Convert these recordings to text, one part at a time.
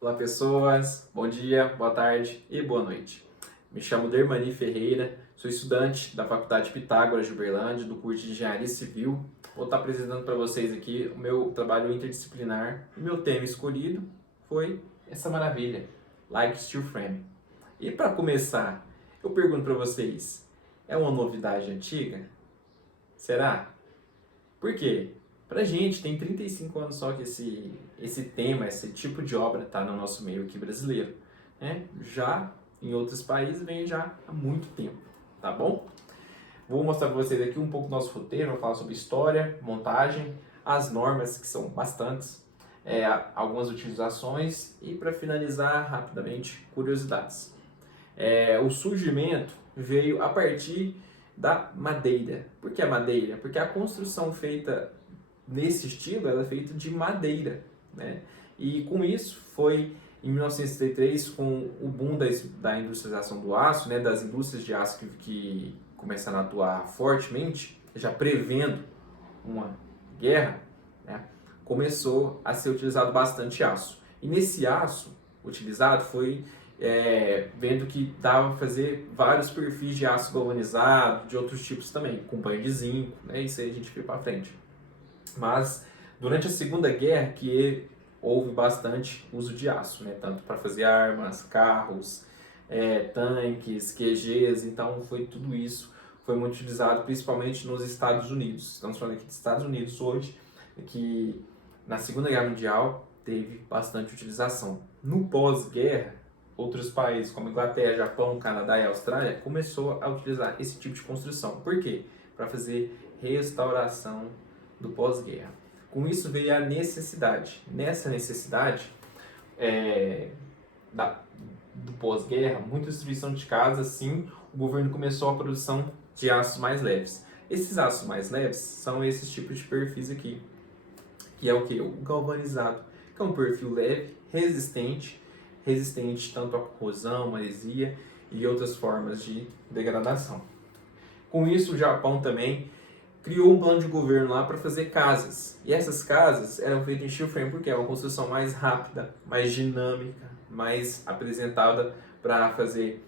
Olá pessoas, bom dia, boa tarde e boa noite. Me chamo Dermani Ferreira, sou estudante da Faculdade Pitágoras de Uberlândia, do curso de Engenharia Civil. Vou estar apresentando para vocês aqui o meu trabalho interdisciplinar e meu tema escolhido foi essa maravilha, Like Steel Frame. E para começar, eu pergunto para vocês, é uma novidade antiga? Será? Por quê? Pra gente, tem 35 anos só que esse tema, esse tipo de obra está no nosso meio aqui brasileiro. Né? Já em outros países vem já há muito tempo, tá bom? Vou mostrar para vocês aqui um pouco do nosso roteiro, vou falar sobre história, montagem, as normas, que são bastantes, algumas utilizações e, para finalizar rapidamente, curiosidades. O surgimento veio a partir da madeira. Por que a madeira? Porque a construção feita nesse estilo ela é feita de madeira, né? E com isso foi em 1963 com o boom da industrialização do aço, né? Das indústrias de aço que começaram a atuar fortemente, já prevendo uma guerra, né? Começou a ser utilizado bastante aço. E nesse aço utilizado foi vendo que dava para fazer vários perfis de aço galvanizado, de outros tipos também, com banho de zinco, né? Isso aí a gente vê para frente. Mas durante a Segunda Guerra que houve bastante uso de aço, né? Tanto para fazer armas, carros, tanques, QGs, então foi tudo isso foi muito utilizado principalmente nos Estados Unidos. Estamos falando aqui dos Estados Unidos hoje, que na Segunda Guerra Mundial teve bastante utilização. No pós-guerra, outros países como Inglaterra, Japão, Canadá e Austrália começou a utilizar esse tipo de construção. Por quê? Para fazer restauração do pós-guerra. Com isso veio a necessidade. Nessa necessidade do pós-guerra, muita destruição de casas, sim, o governo começou a produção de aços mais leves. Esses aços mais leves são esses tipos de perfis aqui, que é o que? O galvanizado, que é um perfil leve, resistente tanto à corrosão, maresia e outras formas de degradação. Com isso, o Japão também criou um plano de governo lá para fazer casas. E essas casas eram feitas em steel frame porque é uma construção mais rápida, mais dinâmica, mais apresentada para fazer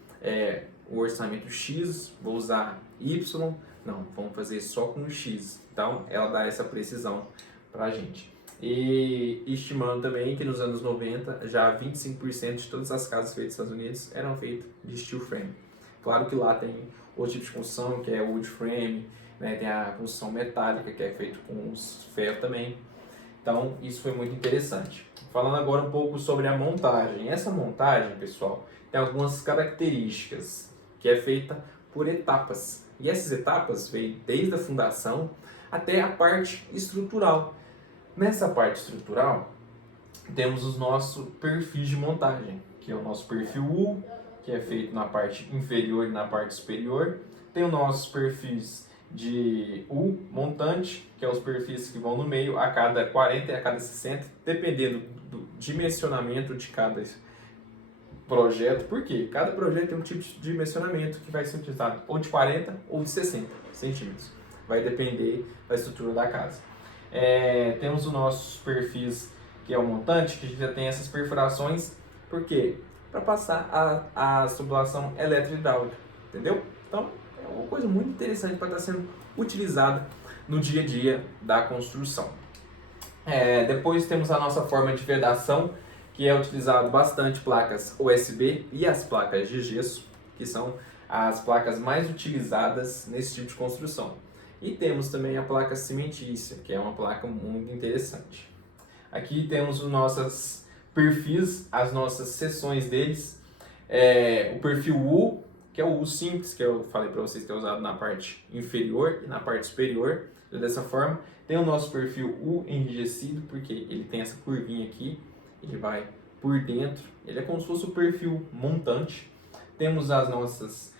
o orçamento X, vou usar Y, não, vamos fazer só com X. Então, ela dá essa precisão para a gente. E estimando também que nos anos 90, já 25% de todas as casas feitas nos Estados Unidos eram feitas de steel frame. Claro que lá tem outro tipo de construção, que é wood frame, né? Tem a construção metálica, que é feito com os ferros também. Então, isso foi muito interessante. Falando agora um pouco sobre a montagem. Essa montagem, pessoal, tem algumas características, que é feita por etapas. E essas etapas vêm desde a fundação até a parte estrutural. Nessa parte estrutural, temos os nossos perfis de montagem, que é o nosso perfil U, que é feito na parte inferior e na parte superior. Tem os nossos perfis de U montante, que é os perfis que vão no meio a cada 40 e a cada 60, dependendo do dimensionamento de cada projeto. Por quê? Cada projeto tem um tipo de dimensionamento que vai ser utilizado ou de 40 ou de 60 centímetros. Vai depender da estrutura da casa. Temos os nossos perfis, que é o montante, que a gente já tem essas perfurações. Por quê? Para passar a tubulação eletro-hidráulica, entendeu? Então, é uma coisa muito interessante para estar sendo utilizada no dia a dia da construção. Depois temos a nossa forma de vedação, que é utilizado bastante placas USB e as placas de gesso, que são as placas mais utilizadas nesse tipo de construção. E temos também a placa cimentícia, que é uma placa muito interessante. Aqui temos os nossos perfis, as nossas seções deles. O perfil U, que é o U simples, que eu falei para vocês que é usado na parte inferior e na parte superior. Dessa forma, tem o nosso perfil U enrijecido, porque ele tem essa curvinha aqui, ele vai por dentro, ele é como se fosse o perfil montante. Temos as nossas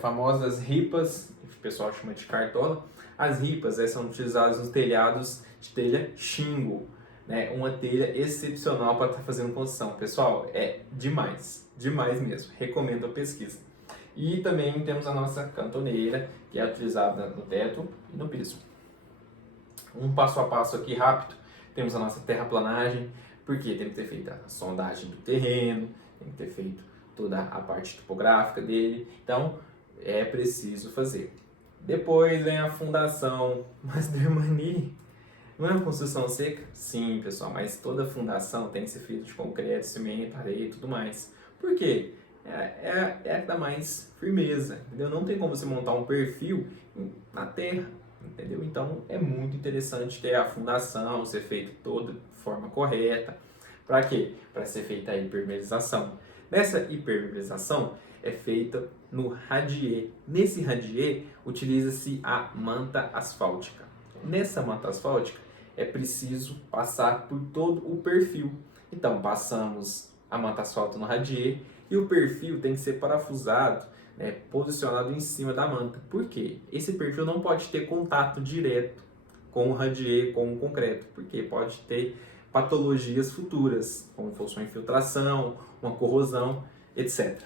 famosas ripas, que o pessoal chama de cartola. As ripas são utilizadas nos telhados de telha shingle, né? Uma telha excepcional para estar fazendo construção. Pessoal, é demais, demais mesmo. Recomendo a pesquisa. E também temos a nossa cantoneira, que é utilizada no teto e no piso. Um passo a passo aqui rápido. Temos a nossa terraplanagem, Porque tem que ter feito a sondagem do terreno, tem que ter feito toda a parte topográfica dele. Então, é preciso fazer. Depois vem a fundação. Mas, Dermani, não é uma construção seca? Sim, pessoal, mas toda fundação tem que ser feita de concreto, cimento, areia e tudo mais. Por quê? É a que dá mais firmeza, entendeu? Não tem como você montar um perfil na terra, entendeu? Então é muito interessante ter a fundação ser feita toda de forma correta. Para quê? Para ser feita a impermeabilização. Nessa impermeabilização é feita no radier. Nesse radier utiliza-se a manta asfáltica. Nessa manta asfáltica é preciso passar por todo o perfil. Então passamos a manta asfáltica no radier e o perfil tem que ser parafusado, né, posicionado em cima da manta. Por quê? Esse perfil não pode ter contato direto com o radier, com o concreto, porque pode ter patologias futuras, como fosse uma infiltração, uma corrosão, etc.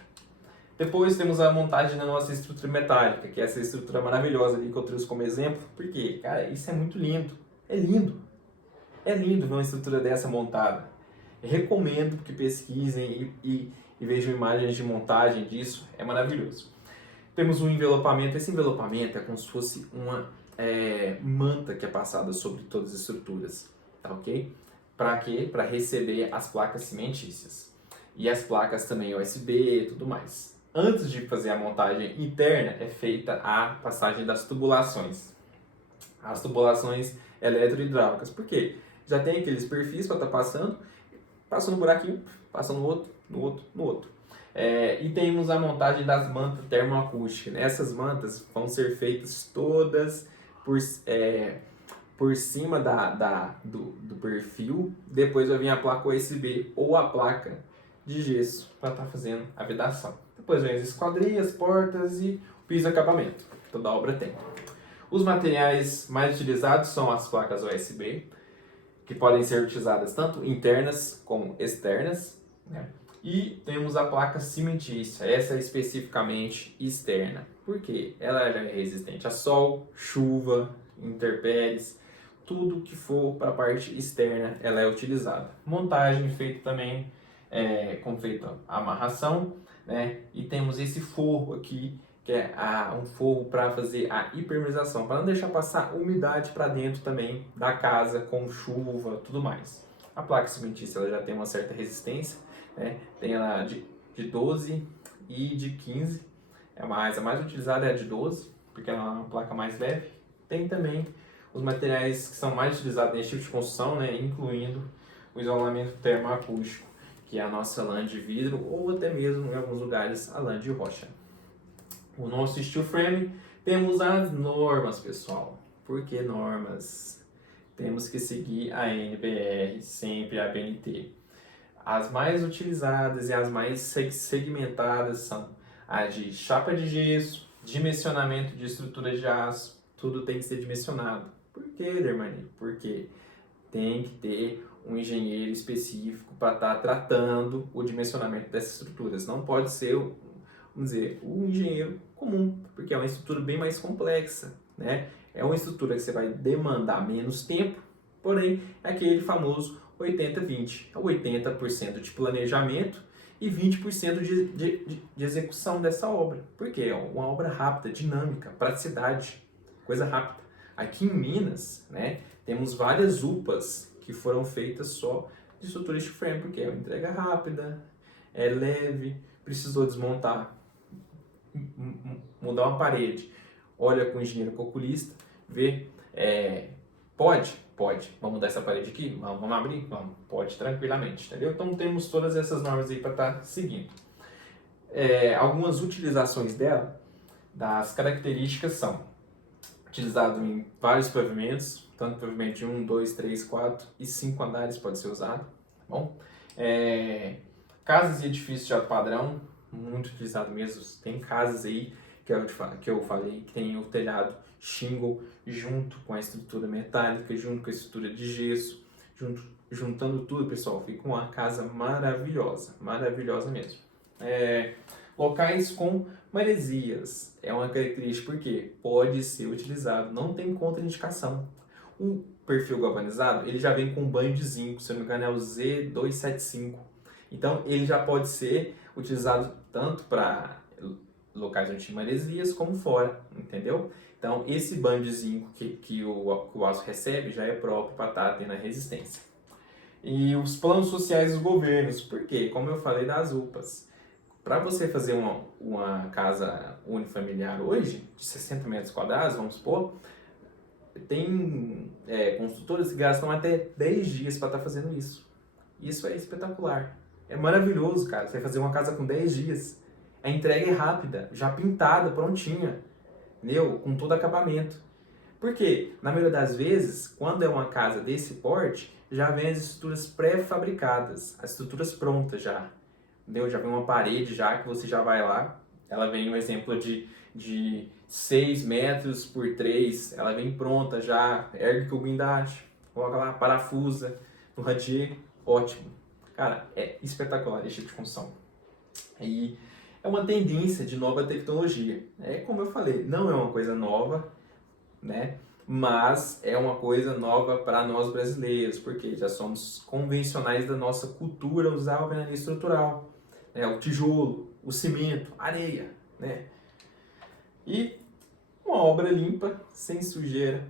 Depois temos a montagem da nossa estrutura metálica, que é essa estrutura maravilhosa ali que eu trouxe como exemplo, porque, cara, isso é muito lindo. É lindo. É lindo ver uma estrutura dessa montada. Eu recomendo que pesquisem e vejam imagens de montagem disso, é maravilhoso. Temos um envelopamento. Esse envelopamento é como se fosse uma manta que é passada sobre todas as estruturas, tá ok? Para quê? Para receber as placas cimentícias. E as placas também USB e tudo mais. Antes de fazer a montagem interna, é feita a passagem das tubulações. As tubulações eletrohidráulicas. Por quê? Já tem aqueles perfis para estar passando, passa no buraquinho, passa no outro, no outro, no outro. E temos a montagem das mantas termoacústicas. Essas mantas vão ser feitas todas por cima do perfil. Depois vai vir a placa USB ou a placa de gesso para estar fazendo a vedação. Depois vem as esquadrias, portas e o piso acabamento, que toda obra tem. Os materiais mais utilizados são as placas USB, que podem ser utilizadas tanto internas como externas, né? E temos a placa cimentícia, essa é especificamente externa. Por quê? Ela é resistente a sol, chuva, intempéries, tudo que for para a parte externa ela é utilizada. Montagem feita também com feita a amarração, né? E temos esse forro aqui, que é um forro para fazer a impermeabilização, para não deixar passar umidade para dentro também da casa com chuva, tudo mais. A placa cimentícia ela já tem uma certa resistência, né? Tem ela de 12 e de 15, a mais utilizada é a de 12, porque ela é uma placa mais leve. Tem também os materiais que são mais utilizados nesse tipo de construção, né? Incluindo o isolamento termoacústico, que é a nossa lã de vidro ou até mesmo em alguns lugares a lã de rocha. O nosso steel frame, temos as normas, pessoal. Por que normas? Temos que seguir a NBR, sempre a BNT. As mais utilizadas e as mais segmentadas são a de chapa de gesso, dimensionamento de estrutura de aço, tudo tem que ser dimensionado. Por que, Dermani? Porque tem que ter um engenheiro específico para estar tratando o dimensionamento dessas estruturas. Não pode ser, vamos dizer, o engenheiro comum, porque é uma estrutura bem mais complexa, né? É uma estrutura que você vai demandar menos tempo, porém é aquele famoso 80-20. É 80% de planejamento e 20% de execução dessa obra. Porque é uma obra rápida, dinâmica, praticidade, coisa rápida. Aqui em Minas, né, temos várias UPAs que foram feitas só de estrutura de frame, porque é uma entrega rápida, é leve, precisou desmontar, mudar uma parede, olha com o engenheiro calculista, vê, pode, vamos mudar essa parede aqui, vamos abrir, vamos, pode tranquilamente, entendeu? Então temos todas essas normas aí para estar seguindo. Algumas utilizações dela, das características são utilizado em vários pavimentos, tanto pavimento de 1, 2, 3, 4 e 5 andares pode ser usado, tá bom? Casas e edifícios de alto padrão, muito utilizado mesmo. Tem casas aí que eu falei que tem o telhado shingle junto com a estrutura metálica, junto com a estrutura de gesso, juntando tudo, pessoal, fica uma casa maravilhosa, maravilhosa mesmo. Locais com maresias é uma característica porque pode ser utilizado, não tem contraindicação. perfil galvanizado, ele já vem com banho de zinco, se eu não me engano é o Z275. Então, ele já pode ser utilizado tanto para locais onde tinha maresias como fora, entendeu? Então, esse banho de zinco que o aço recebe já é próprio para estar tendo a resistência. E os planos sociais dos governos, porque, como eu falei das UPAs, para você fazer uma casa unifamiliar hoje, de 60 metros quadrados, vamos supor, tem construtoras que gastam até 10 dias para estar fazendo isso. Isso é espetacular. É maravilhoso, cara. Você vai fazer uma casa com 10 dias. A entrega é rápida, já pintada, prontinha, entendeu? Com todo acabamento. Porque, na maioria das vezes, quando é uma casa desse porte, já vem as estruturas pré-fabricadas, as estruturas prontas já, entendeu? Já vem uma parede já que você já vai lá, ela vem um exemplo de 6 metros por 3, ela vem pronta já, ergue com o guindaste, coloca lá, parafusa, no radier, ótimo. Cara, é espetacular esse tipo de construção. E é uma tendência de nova tecnologia. É como eu falei, não é uma coisa nova, né? Mas é uma coisa nova para nós brasileiros, porque já somos convencionais da nossa cultura usar a alvenaria estrutural, né? O tijolo, o cimento, a areia, né? E uma obra limpa, sem sujeira.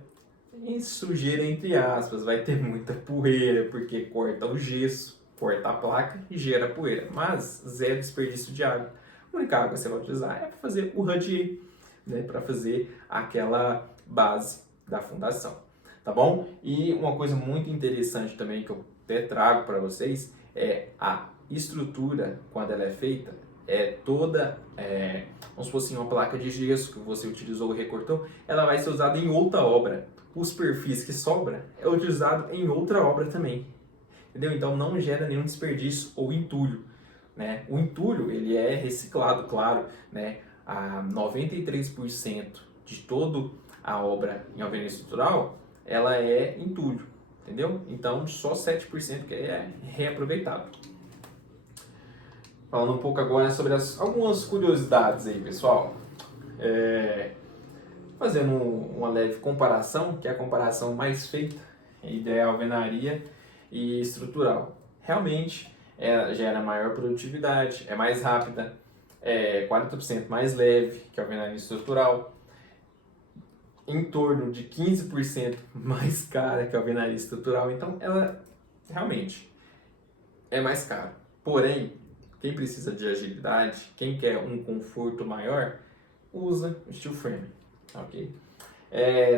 E sujeira entre aspas, vai ter muita poeira, porque corta o gesso, corta a placa e gera poeira, mas zero desperdício de água. A única água que você vai utilizar é para fazer o radier, né? Para fazer aquela base da fundação, tá bom? E uma coisa muito interessante também que eu até trago para vocês é a estrutura, quando ela é feita, toda, vamos supor assim, uma placa de gesso que você utilizou e recortou, ela vai ser usada em outra obra. Os perfis que sobra é utilizado em outra obra também, entendeu? Então não gera nenhum desperdício ou entulho, né? O entulho, ele é reciclado, claro, né? A 93% de toda a obra em alvenaria estrutural, ela é entulho, entendeu? Então só 7% que é reaproveitado. Falando um pouco agora sobre algumas curiosidades aí, pessoal. Fazendo uma leve comparação, que é a comparação mais feita entre a alvenaria e estrutural. Realmente, gera maior produtividade, é mais rápida, é 40% mais leve que a alvenaria estrutural, em torno de 15% mais cara que a alvenaria estrutural. Então, ela realmente é mais cara. Porém, quem precisa de agilidade, quem quer um conforto maior, usa o steel frame, ok?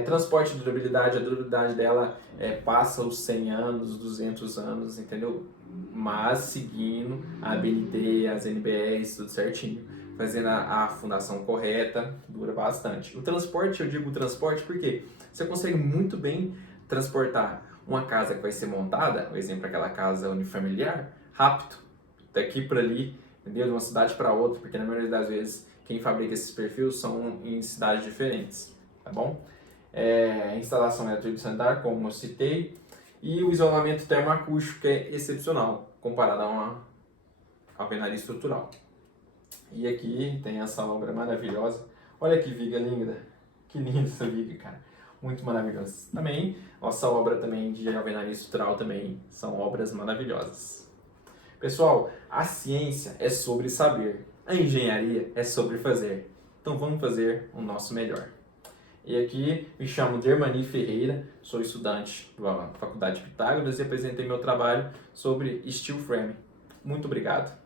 Transporte de durabilidade, a durabilidade dela passa os 100 anos, 200 anos, entendeu? Mas seguindo a ABNT, as NBRs, tudo certinho, fazendo a fundação correta, dura bastante. O transporte, eu digo transporte porque você consegue muito bem transportar uma casa que vai ser montada, por exemplo, aquela casa unifamiliar, rápido, daqui para ali, entendeu? De uma cidade para outra, porque na maioria das vezes quem fabrica esses perfis são em cidades diferentes, tá bom? Instalação eletrossanitária, como eu citei, e o isolamento termoacústico, que é excepcional, comparado a uma alvenaria estrutural. E aqui tem essa obra maravilhosa. Olha que viga linda, que linda essa viga, cara, muito maravilhosa. Também, nossa obra também de alvenaria estrutural também são obras maravilhosas. Pessoal, a ciência é sobre saber, a engenharia é sobre fazer. Então vamos fazer o nosso melhor. E aqui me chamo Dermani Ferreira, sou estudante da Faculdade Pitágoras e apresentei meu trabalho sobre steel frame. Muito obrigado.